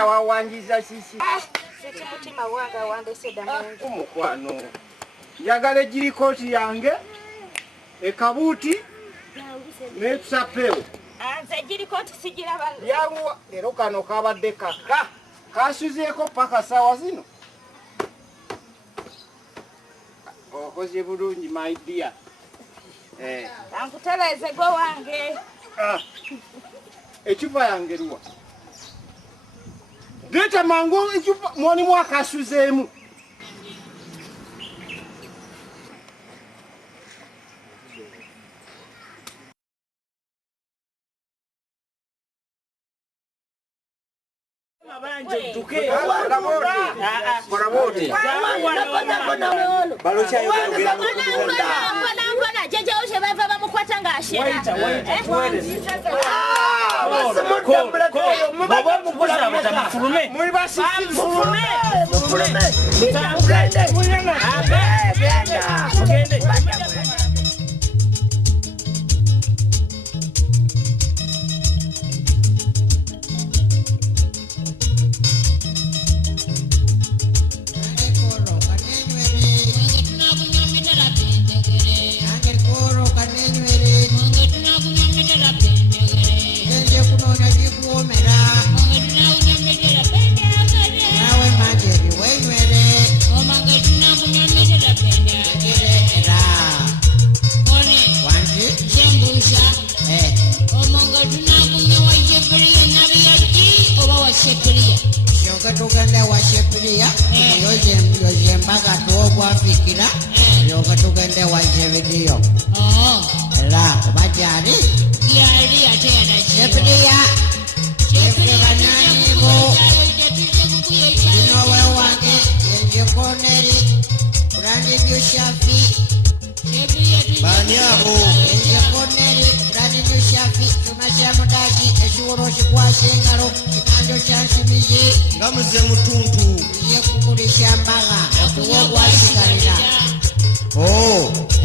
Era wawanjiza sisi. Sisi mutima wanga wandeseda mungu. Omukwano. Njagala ejirikoti yange. Ekabuti. N'etusapeo. Anze jirikoti sijiraba. Yangu lero kano kabadde kaka. Kasuzeeko paka sawa zino. Okoze bulungi my dear. Ankuteleze go wange. Echupa yange ruwa. Leta mango echupa mwani mwakasuzeemu. Abanje duke. Moraboti. Balo chayo kugira ngo Mbona jeje uje bava bamukwata ngashira. Waita. Baba mukula mutamufurume. Muri basi mufurume. Mugende. Tugenda wa shepriya yoje mpaka tuobwa fikira yoga tugende wa video la bajari yari atenda shepriya banani bo wewe wange yenje koneri brandi Yushafi Banyabo yenje koneri brandi Yushafi tumasya mudaji ekiworo kikwasengalo kikando kyansimije ngamuze mutuntu ye kukulisha mbaga okuwogwasigalira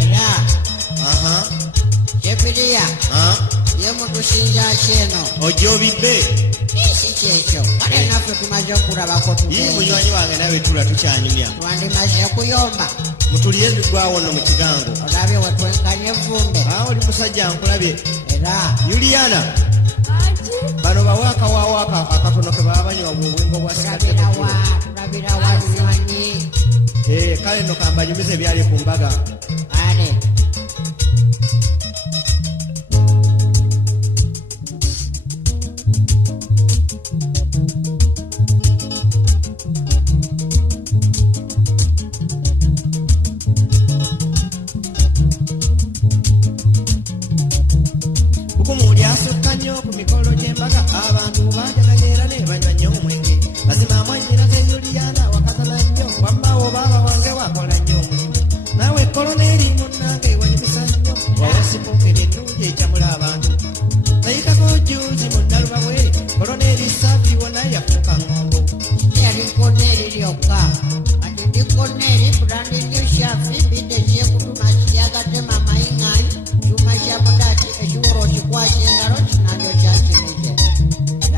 era Shepriya ye mutusinja kyeno ojobibe si kyekyo kale naffe tumaze okulabako iyi munywanyi wange nawe tula tukyanyumya twandimaze kuyomba mutuliye ebigwawo no mu kigango olabye wetwenkanye evumbe oli musajja nkulabye era Juliana bano bawaka akatono ke baba banywa obwingo bwa tulabira wa lunywanyi kale no kambanyumize byali ku mbaga ale abantu bajaganyera ne banywa nnyo omwenge mazima mwanyira ze Juliana wakatala nnyo wambawo baba wange wakola nnyo omulimu nawe koloneri munnange wanyumisa nnyo wawasipokera ennungi ekyamula abantu nayitako juzi munnaluba bwe koloneri Safi wona yafuuka ngombo yali koneri lyokka ati ndi koneri brandi Yushafi bide kyekutuma kyagatema maying'anyi kyuma kya mudati ekiworo kikwasengalo kinando kyakinije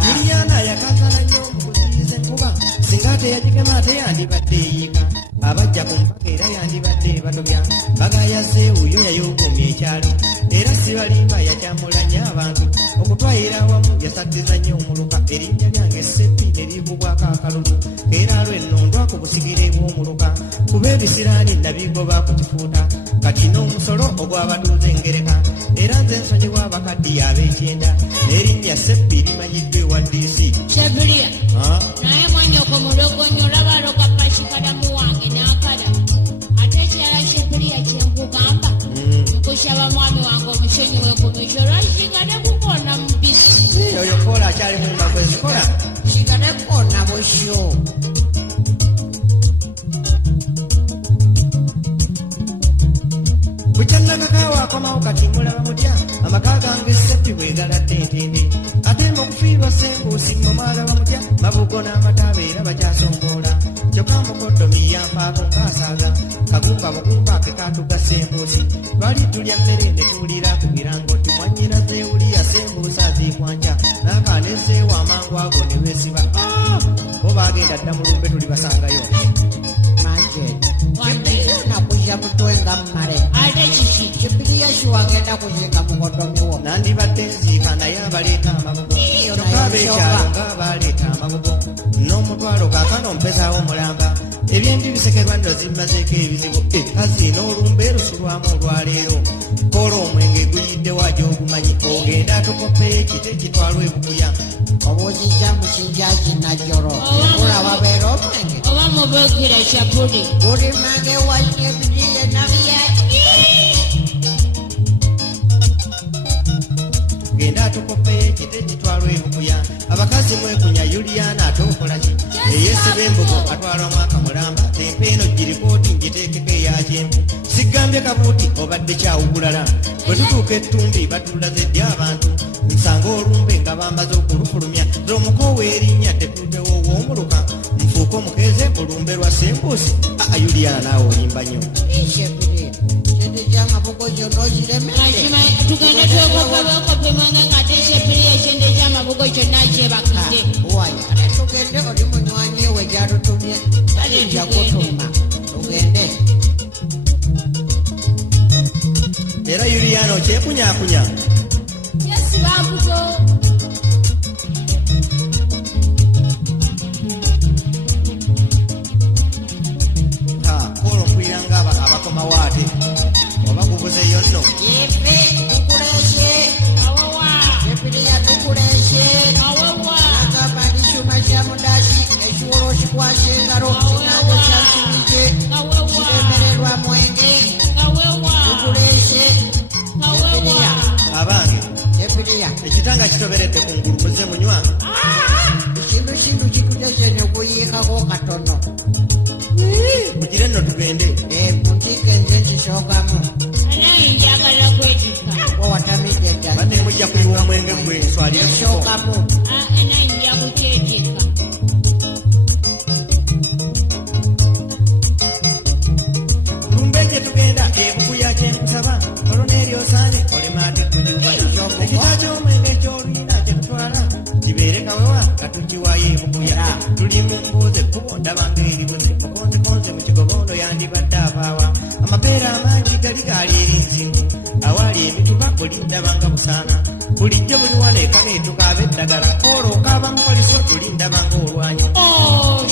Juliana yakazala nnyo mukuziyiza enkuba singa teyagigema ate yandibadde eyiika abajja ku mpaka era yandibadde batobya mbaga yazze uyo yayogomya ekyalo era sibalimba yakyamulanya abantu okutwayira awamu yasattiza nnyo omuluka erinnya lyange Seppi ne liibubwako akalulu era lw'ennondwa ku busigire bw'omuluka kuba ebisiraani nabigoba ku kifuuta kati n'omusolo ogw'abatuuze engereka era nze nsonyiwa abakaddi ab'ekyenda n'erinnya Seppi limanyiddwa ewa DC Shepriya naye mwanyoko mulogonyo olabaloga pakikadamu wange n'akala ate ekirala Shepriya kyenkugamba nkushaba mwami wange omusonyiwe ku mikyo lwakigade kukona mubisi oyo kola akyali mu mbago ezikola kigade kukona busyo bukyannakakaawo akomawo kati mulaba mutya amaka gange Seppi bwe galadde entende ate mukufiirwa Sembuusi mumwalaba mutya mabugo n'amataaba era bakyasongoola kyokka mukoddomi yampaako ngaasaaga kagumba bugumba ke kaatuga Sembuusi lwali tulya mmere ne tuwulira ku birango tumwanyira zeewuliya Sembuusi aziikwanja n'akaanezeewo amangu ago ne weesiba bagenda dda mulumbe tuli basangayo manje kibiriya nakuzya mutwe nga mmale ate kiki kibiriya kiwagenda kuzinga mukodomiwo nandibadde nziika naye abaleeta amabugo tokaaba ekyalo ng'abaleeta amabugo n'omutwalo kaakano mpezaawo mulamba ebyembi bisekerwa nno zimmazeeko ebizibu kazi n'olumbe lusulwamu olwaleero kola omwenge guyidde wajo ogumanyi ogenda tukoppeyo ekite kitwalwa ebukuya obuzijja mu kinja kinajjolo kulaba beera omwenge oba mubuukira kyapuli buli mange wajja ebiriya nabiya genda tukoppeyo ekite kitwalwa ebukuya abakazi mwekunya Yuliana ate okolaki eyesiba embugo atwalwa mwaka mulamba tempa eno girikooti ngiteekeko eyakyempu sigambye kabuuti obadde kyawugulala bwe tutuuka ettumbi batulaze ddi abantu nsanga olumbe nga bambaze okulufulumya z'omukoowa erinnya tetuutewo ow'omuluka nfuuka omukeeze olumbe lwa sembuusi Yuliana naawe oyimba nnyo ishebiriya kindi kyamabugo kyonna okiremedde tugenda twekopebekope mwenge nga tekyepiriya ekyende kyamabugo kyonna kyebakidde wayo ate tugende oli munywanyi we gyatutumye alinja kutuma tugende era Yuliana okyekunyakunya yesiba mbuto kola ompulira ngaaba abakomawo ate oba gubuzeyo nno yefe tukuleshe awawa shebiriya tukuleshe awawa agamba ndi kyuma kya mudaaki ekiwolo kikwasa engalo kinango kyakibije awewa kiremererwa mwenge awewa tukuleshe awewa abange shebiriya ekitanga kitoberedde ku ngulu muze munywa kintu kituleze ne kuyiikako katono mugire nno tugende muntiike nze nkisookamu anaye njagala kwetika wawatamidde ddala badde mujja kuyiwa omwenge gwe nswalire mu kifo ekisookamu anaye nja kukyetika lumbe gye tugenda ebukuya kyenkusaba olwoneeryo osaane olema ate kugiwubala ekita ky'omwenge ky'oluyina kye tutwala kibeere kawewa nga tugiwayo ebukuya tuli mu mbuuze ekkubo ndabanga eribuze mukonzekonze mu kigobondo yandibadde abaawa amapeera amangi gali gaali erinzingu awali emituba buli ndabanga busaana bulijjo buli waleeka neetukaaba eddagala koola okaaba mukoliso tuli ndabanga olwanyi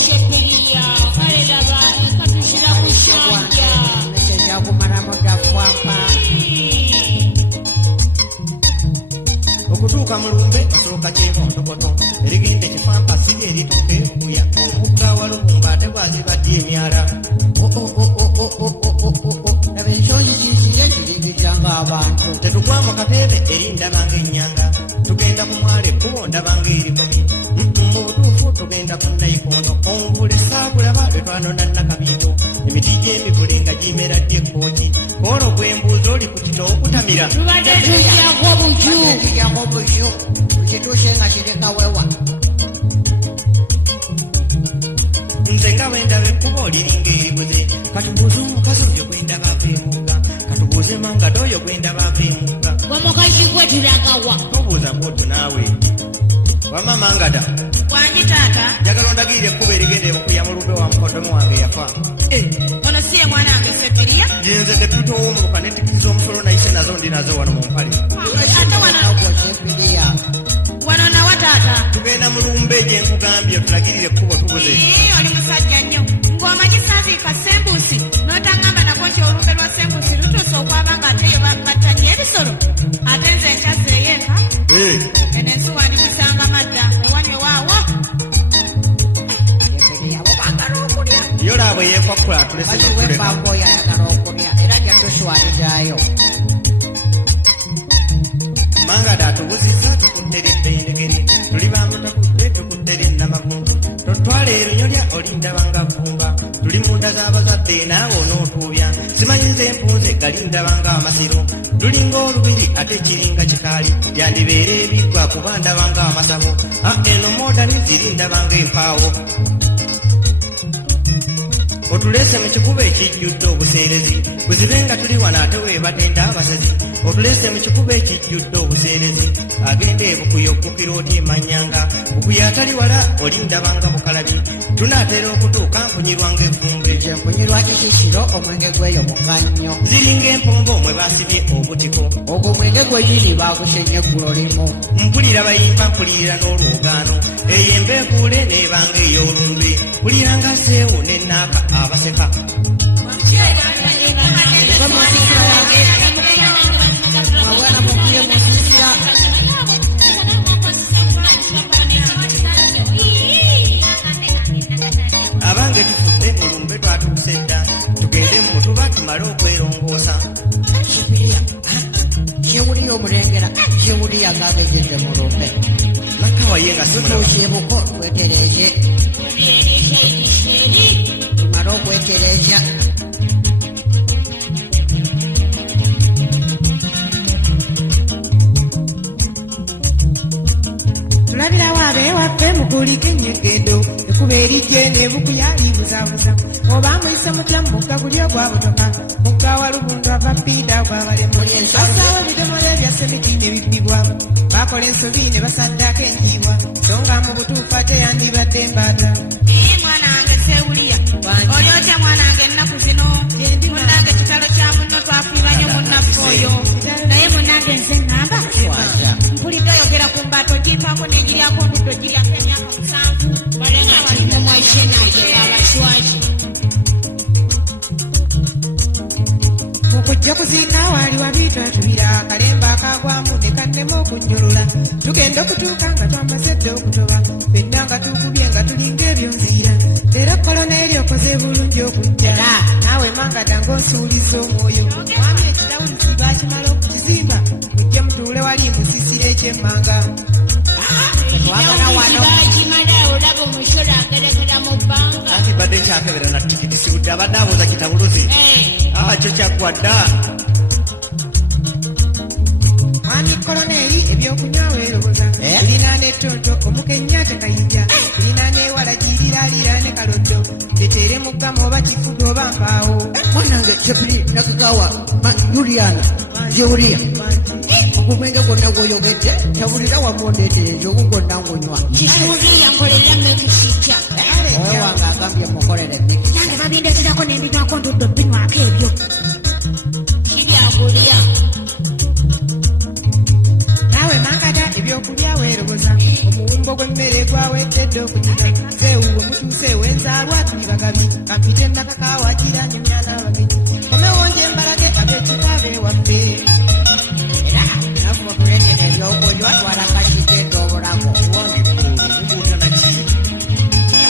shepiriya kale laba ekatushira ku shanja ekyakumalamu dafwampa okutuuka mu lumbe osooka kyebondokoto erigenda ekifampa siri erituuka ebukuya omugga walubumba ate bwazibadde emyala laba ensonyi kinsiye kiringijanga abantu tetugwa mu kateebe eri ndabanga ennyanga tugenda ku mwala ekkubo ndabanga erikomi mu butuufu tugenda ku nayikondo omuvule saakulaba lwe twanona nakabiito emiti gy'emivule nga gimera ddy ekkooki koola gwembuuza oli ku kito okutamira tubadde tujjako buju kijako busyu kituuse nga kireka wewa nze nga bwe ndaba ekkubo liringa eribuze katubuuze omukazi oyo gwe ndaba ava emugga katubuuze mangado oyo gwe ndaba ava emugga gwe mukazi gwe tulagawa tobuuza bwotyo naawe wama mangada Wanyi taata. njagala ondagirire ekkubo erigenda ebukuya mu lumbe wa mukodomu wange yafa Ono si ye mwana wange Sepiriya. yenze deputy ow'omuluka netikiriza omusolo nayise nazo ndi nazo wano mu mpale Ate sepiriya wano nawa taata. tugenda mu lumbe gye nkugambye otulagirire ekkubo tubuze Oli musajja nnyo. Ng'omanyi saaziika Sembuusi. N'otangamba nako nti olumbe lwa Sembuusi lutuuse okwaba nga ate yo battanye ebisolo. Ate nze nkyazeeyo eka. Eno ensuwa ndigisanga madda. Ewanywe waawo. sepiriya bubagala okulya yo laabwe yeekwakula atulese basiwe netuleka embambo oyo ayagala okulya era jatuswalizaayo mangada atubuzizza tukudderedde endegere tuli bamutakudde tukudere namavundu totwala erunyolya olindabanga vumba tuli munda z'abazadde naawe onootuubya simanyi nze empunze galindabanga amasiro tulinga olubiri ate kiringa kikaali yandibeera ebiggwa kuba ndabanga amasabo eno modani zirindabanga empaawo otulese mu kikubo ekijjudde obuseerezi buzibe nga tuli wano ate weebatenda abasazi otulese mu kikubo ekijjudde obuseerezi agenda ebukuya okukira oti emanyanga bukuya atali wala olindabanga bukalabi tunaatera okutuuka mpunyirwanga evvumbe mpunyirwa kikisiro omwenge gweyo mugannyo ziringa empombo omwe baasibye obutiko ogwo mwenge gwenyini bagusenye eggulo limu mpulira bayimba mpulirira n'olwogaano eyo embeekuule n'ebanga ey'olumbe mpuliranga seewo n'ennaaka abaseka abwana mukuye musisira abange tufudde olumbe twatuuse dda tugende mu mutuba tumale okwerongoosa kyewuliya omulengera kyewuliya gagejjedde mu lumbe nakawaye nga tutuusie buko twetereeze tumale okwetereeza tulabirawo abewaffe mukulika ennyegendo ekuba erijje nebukuya libuzabuza oba muyise mutya mumugga guli ogwabutoka mugga wa lubundu ava piida gwabalemu basaawo ebidomola ebya semiti ne bibbibwamu bakola ensobi ne basaddako enjiibwa so nga mu butuufu ate yandibadde embaata mwana wange sewuliya oli otya mwana wange ennaku zino munnange kitalo kya munno twafiirwa nnyo munnaffe oyo naye munnange nze ŋŋamba mpulidde oyogera ku mbaato gimpaako n'egiryako omuddo giryako emyaka 7 balenga talimu mwaishenake abaswazi okujja kuziika waali wabiitwa tubira akalemba akagwamu ne kannema okunjolola tugenda okutuuka nga twambazedde okutoba fenna nga tukubye nga tulinga ebyonziira era koloneri okoze bulungi okujja naawe mangada ng'onsuuliza omwoyo mwami ekitawuluzi baakimala okukizimba mujje mutuule wali musisira ekyemmanga bakimala olaba omusolo agerekera mu bbanga ati badde nkyakebera na tikiti sibudde abadde abuuza kitabuluzi kyo kyaggwa dda mwami koloneri ebyokunywa weeroboza lina n'ettonto omukenya tekayinja lina n'ewala giriralira ne kaloddo letere muggamu oba kifudu oba mpaawo mwanange sepiri nakagawa yuliana gyewuliya ogumwenge gwonna gwoyogedde tabulira wamondeetereza ogu gwonna ngunywa kisuuliya nkolereramu ekisijja owe wange agambye mukolere mikisa yange babindeeterako n'embinywako ntudde binywako ebyo kiryakulya naawe mangada ebyokulya weeroboza omuwumbo gw'emmere gwawedde okunyina zeewuwe mutuuse ewenzaalwa tuli bagabi kampite nakakaawa kiranye myana abagenyi omewonje embalage ab'ekika beewaffe era nafuba kuletera ebyokunywa twalakakitenda obulago wange kulu mubuuta naki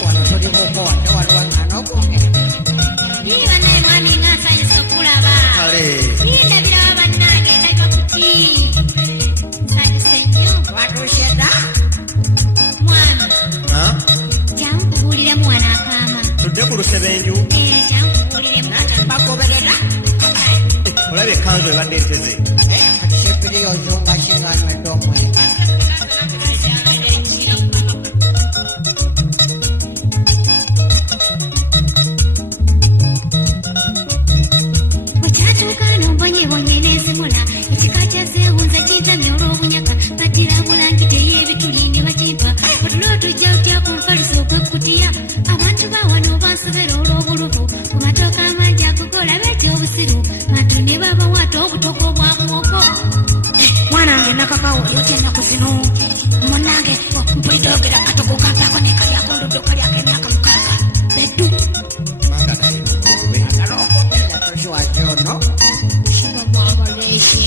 wano tuli buko ate waliwo ngana okwongera niba naye mwami ngaasanyusa okulaba kale ndabirawo bannange ndabika kuti nsanyuse nnyo watuusye dda mwami jankubuuliremu wano akaama tudde ku lusebenju jankubuuliremu bagoberera olaba ekkanzu ebadde nteze kati sepiri ozunga kinganywedde omwenge bwekyatuuka nombonyebonye n'ezimula ekika kyazeewunza kintamya olw'obunyaka baddira bulangiti ey'ebituli ne bakimpa otulo otujja otya ku nfaluso ogw'ekkutiya abantu bawano bansobera olw'obuluvu ku matooka amangi agogola beetya obusiru bantu ne babawaata obutoko obwa muwogo mwanange nakakawo yotya ennaku zino munnange mpulidde oyogera katoko kampaako nekalyako ndudde okalyako emyaka 6 beddu toshiwajono kibamu amalesi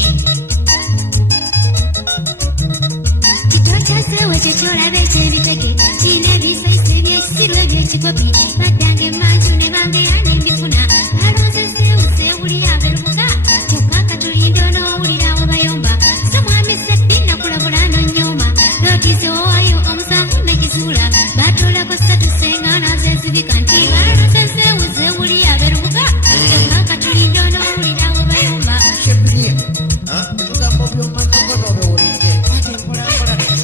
kito kyazeewe kyekyolaba ekyebitege kiina ebisaisi ebyekisiru ebyekikopi baddange emanju ne bangeya n'embifuna balonzezeewo zeewuli abeerubuga kyokka katulinde onoowulirawo bayomba so mwami seddi nakulabula nonyooma lootizewowayo omusanvu nekizuula batolako ssatu senga nazezibika nti balonzezeewo zeewuli abeerubuga kyokka katulinde onoowulirawo bayomba sepiri ebigambo by'omanyako n'obiwulidde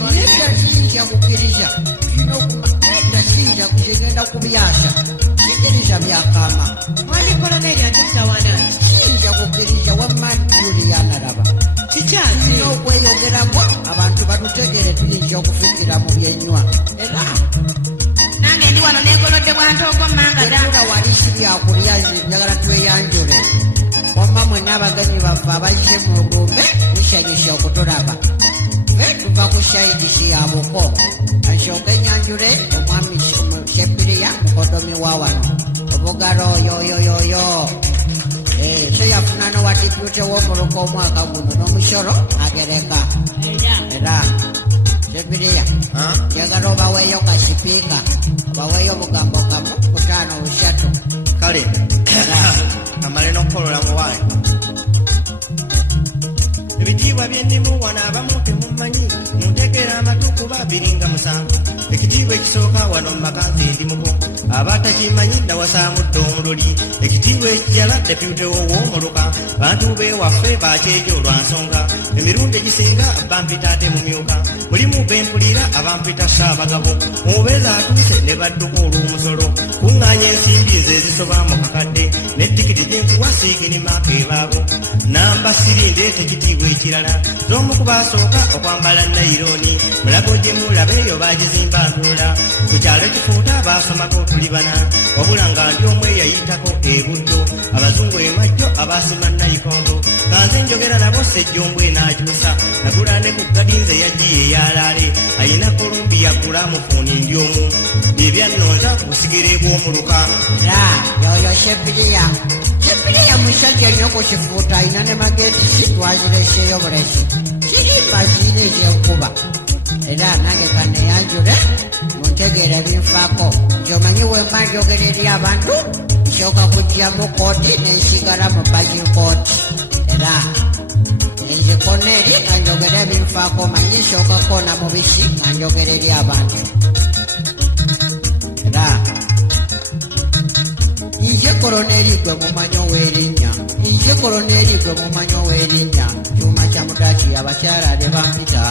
naye tasiyinja kukkiriza kirina okuma tasiyinja kugenda kubyasa biyita byakama. Mwami koloneri atutawana. Kiyinza kukkiriza wamma Juliana laba. Kikyaki? Tulina okweyogerako abantu batutegere tuyinza okufikira mu byenywa. Era nange ndi wano negolodde bwantoogo mangada Tekula wali sibyakulya njagala tweyanjule. Wamma mwenna abagenyi baffe abazze mu lugumbe musanyusa okutulaba. Tuva ku sayidi siyabuko. Asooke enyanjule omwami Sepiriya mukodomi wa wano. Obugalo yoyoyoyo. So yafuna n'owa dipute w'omuluka omwaka guno n'omusolo agereka. Era Sepiriya njagala obaweeyo ka sipiika. Obaweeyo obugambo kamu kutaano busatu. Kale kamale n'okukolola muwange. Ebitiibwa byendimu wano abamu temumanyi muntegera amatu kuba biringa musanvu. Ekitiibwa ekisooka wano mu maka nze ndi mubo abatakimanyi ndawasaamu ddongololi. Ekitiibwa ekijala depute w'omuluka bantu beewaffe bakyejo olwa nsonga emirundi egisinga bampita ate mumyuka mulimu bempulira abampita Ssaabagabo omubeezi atuuse ne badduka olw'omusolo kuŋŋaanya ensimbi ze ezisoba mu kakadde ne tikiti gyenkuwa siigirimaaka ebaabo namba sirinde tekitiibwa ekirala z'omu ku baasooka okwambala nayirooni mulago gye mulabe eyo baagizimba ntuula ku kyalo kifuuta baasomako tuli bana wabula nga ndi omu eyayitako ebuddo abazungu emajjo abaasima nayikondo kanze njogera nabo sejjombwe n'akyusa nagula ne ku gadinze yagiye eyalaale ayina Kolumbiya gulamufuuni ndi omu byebyannonza ku busigire bw'omuluka. Yoyo Sepiriya. Sepiriya musajja nnyo ku kifuuta ayina ne mageeti si twazireseeyo bulesi. Kirimba ziina ez'enkuba. Era nange kaneyanjule muntegeere binfaako. Nti omanyi wemba njogera eri abantu nsooka kujjamu kooti nensigala mu Bagin kooti. Era nze Koloneri nga njogera ebinfaako manyi nsookako na mubisi nga njogera eri abantu. Era nze Koloneri gwe mumanyi ow'erinnya. Nze Koloneri gwe mumanyi ow'erinnya. Kyuma kya Mudaaki abakyala ne bampita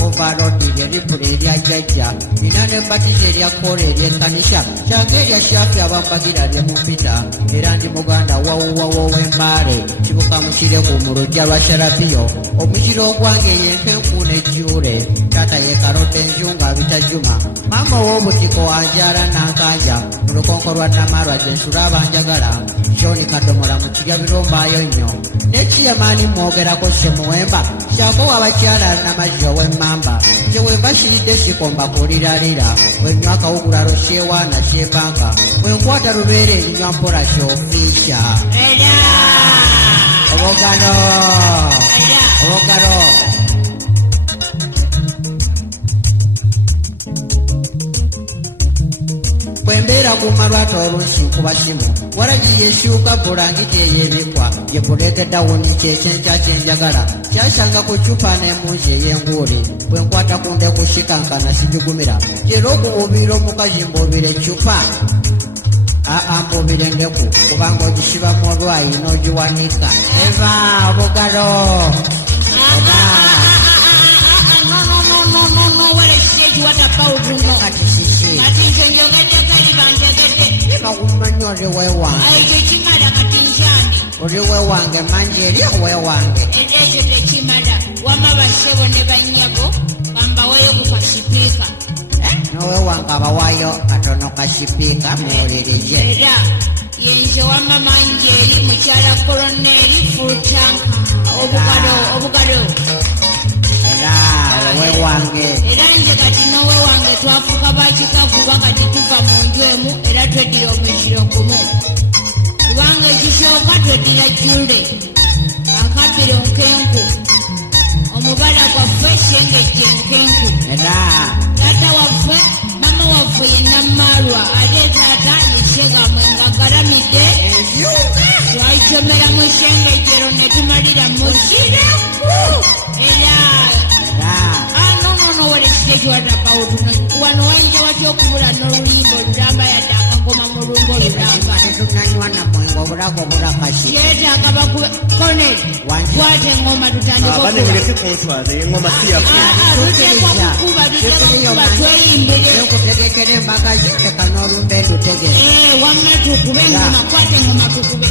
overload lyeripula erya jjajja nina ne batisi erya kkola ery'ekkanisa kyange erya Shaafi abambagira lye mumpita era ndi muganda wawuwawo w'embaale kibuka musire ku mu lujja lwa Sharapiyo omukiro ogwange yenkenku n'ejjuule taata ye Karote Nzunga bitajuma maama ow'obutiko anjala nankanja mu lukonko lwa Namalwa gye nsula abanjagala John Kadomola mu kirabiro mbaayo nnyo ne Kiyamaani mwogerako Semuwemba kyako w'abakyala Namazzi ow'Emmamba nze wemba siridde sikomba kuliralira wenywa akawugulalo kyewaana kyebanka wenkwata lubeera erinywa mpola kyofiisha obogalo bwembeera kumalwata oluusi nkuba simu walagiye eshyuka bulangiti ey'ebikwa gye kulekedda wuni kyekyenkya kyenjagala kyasanga ku cupa n'emunzi ey'enguuli bwe nkwata kunde kushikankana sigigumira kyera okububira omukazi mbuubira ecupa mbuubira engeku kubanga ogisibamu olwayi n'ogiwanika eva obugalo kati sisi bakumanyi oli wewange oli wewange manji eri owewange ekyo tekimala wama basebo ne bannyabo bambaweeyo ku kasipiika nowewange abawaayo katono kasipiika muwulirize era yenze wama manji eri mukyala Koloneri Fultanka obugalo era owewange era nze kati nowewange twafuuka bakikavuba kati tuva mu nju emu era tweddira omukiro gumu kubanga ekisooka tweddira Jule akabiri nkenku omubala gwaffe sengejje nkenku era taata waffe mama waffe ye Namaalwa ate taata yesegamwe ng'agalamidde twayicomera mu sengejjero ne tumalira mu kireku era nonono wele stage watapautuno wano wayinza watya okubula n'oluyimba olulamba yadde akagoma mu lumba olulamba tetunanywa na mwengo obulako bulakasi kyetaaga bakube koneri kwata eŋŋoma baneguleke kuntwaza eŋŋoma si yafe tuteekwa kukuba tweyimbire okutegekera embaga ziteka n'olumba endutegere wamma tukube eŋŋoma kwata eŋŋoma tukube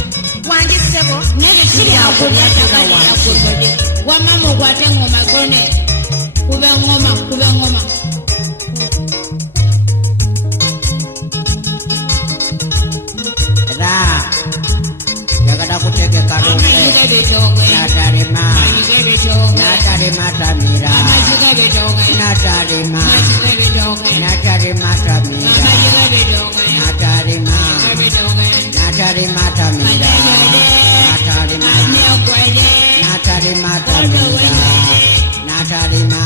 Wangisebo. nere kiri akubyatakaliakubode wamma mukwate eŋŋoma koneri kuba eŋŋoma era yagala kutegeka lumbe natalema tamira natalema tamira natalema tamira natalema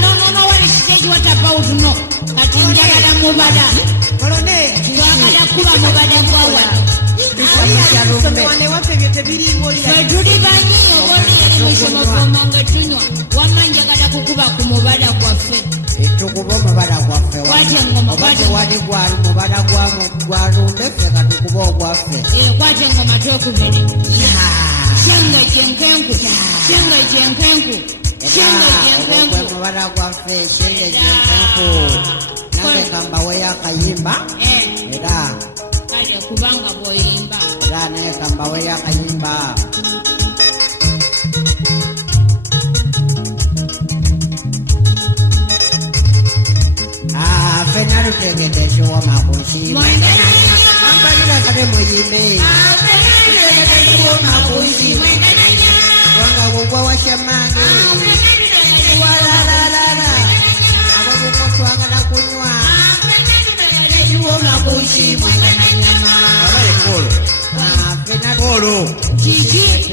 nonono wali stage what about no kati njagala mubada twagala kuba mubada gwawa tuli banyiyo boli erimusomofomonge tunywa wamma njagala kukuba ku mubada gwaffe tukuba omubala gwaffe kwata eŋŋoma oba tewali gwali mubala gwalumbe ffe katukuba ogwaffe kwata eŋŋoma twekubere shenga jenkenku gwe mubala gwaffe shenge jenkenku nange kambaweyo akayimba era kale kubanga bwoyimba era naye kambaweyo akayimba fena lutegedde ekiwoma ku nsiima ambalira kale muyimbe ekiwoma ku nsiima kubanga bwogwa washamange walalala ababuko twagala kunywa ekiwoma ku nsiima Polo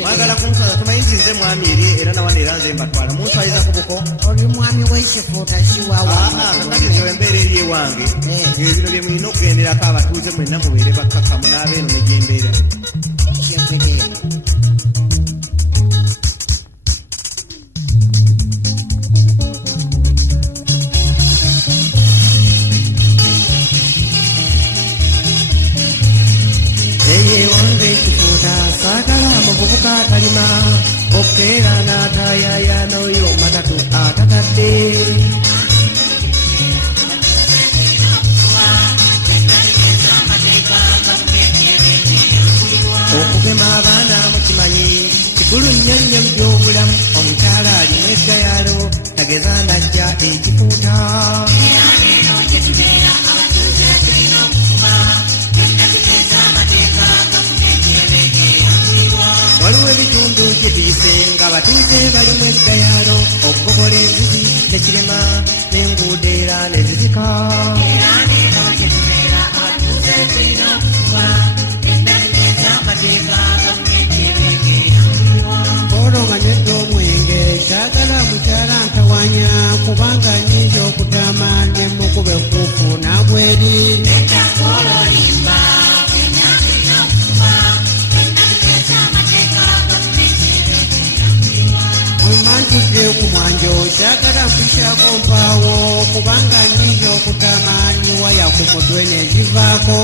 mwagala kunswaza tumanyi nzinze mwami eri era nawana era nze mbatwala munswayiza ku buko oli mwami w'ekifuuta kiwawa kakati nze embeera eri ewange ebiro bye mulina okugenderako abatuuze mwenna mubeere bakkakkamu n'abeeno ne gyembeera kyetegeera eyewange ekifuuta saagala muvubuka atalima okkeera n'ataayaya n'oyo matatu atatadde okugema abaana mukimanyi kikulu nnyo nnyo mu by'obulamu omukyala alina eggayalo tageza ndajja ekifuuta waliwo ebitundu gye tuyise nga batuuze balimu eddayalo okugogola enzizi nekirema n'enguudo era nezizika olonga nedda omwenge kyagala mukyala ntawanya kubanga nnyinza okutama ne mukuba ekuufu nabweri wemantudde ku mwanjo kyagala mpisyako mpaawo kubanga nnyinza okutama niwaya ku mutwe nezivaako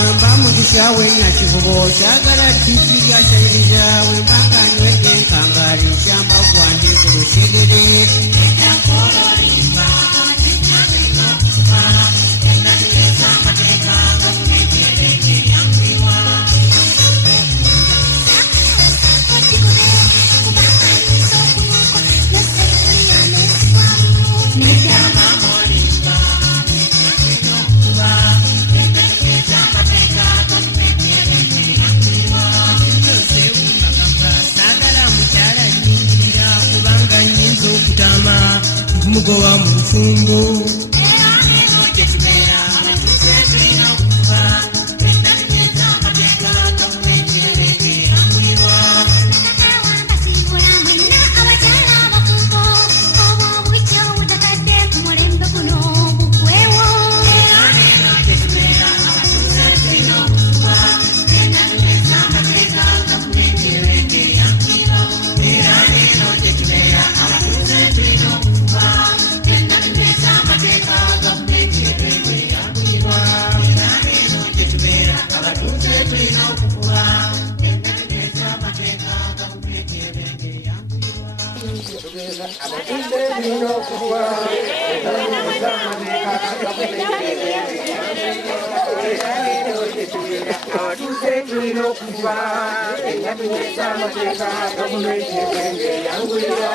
wemba mukisyawe nakivubo kyagala tiki lyasayiriza wembanga nywedde enkangaali nkyamba gwandi ku lushegere mugoba mu nfungo abatuze tulina okufa ebyamanyisa amateeka abatuze tulina okufa ebyamanyisa amateeka gavumenti ebwenge yangulira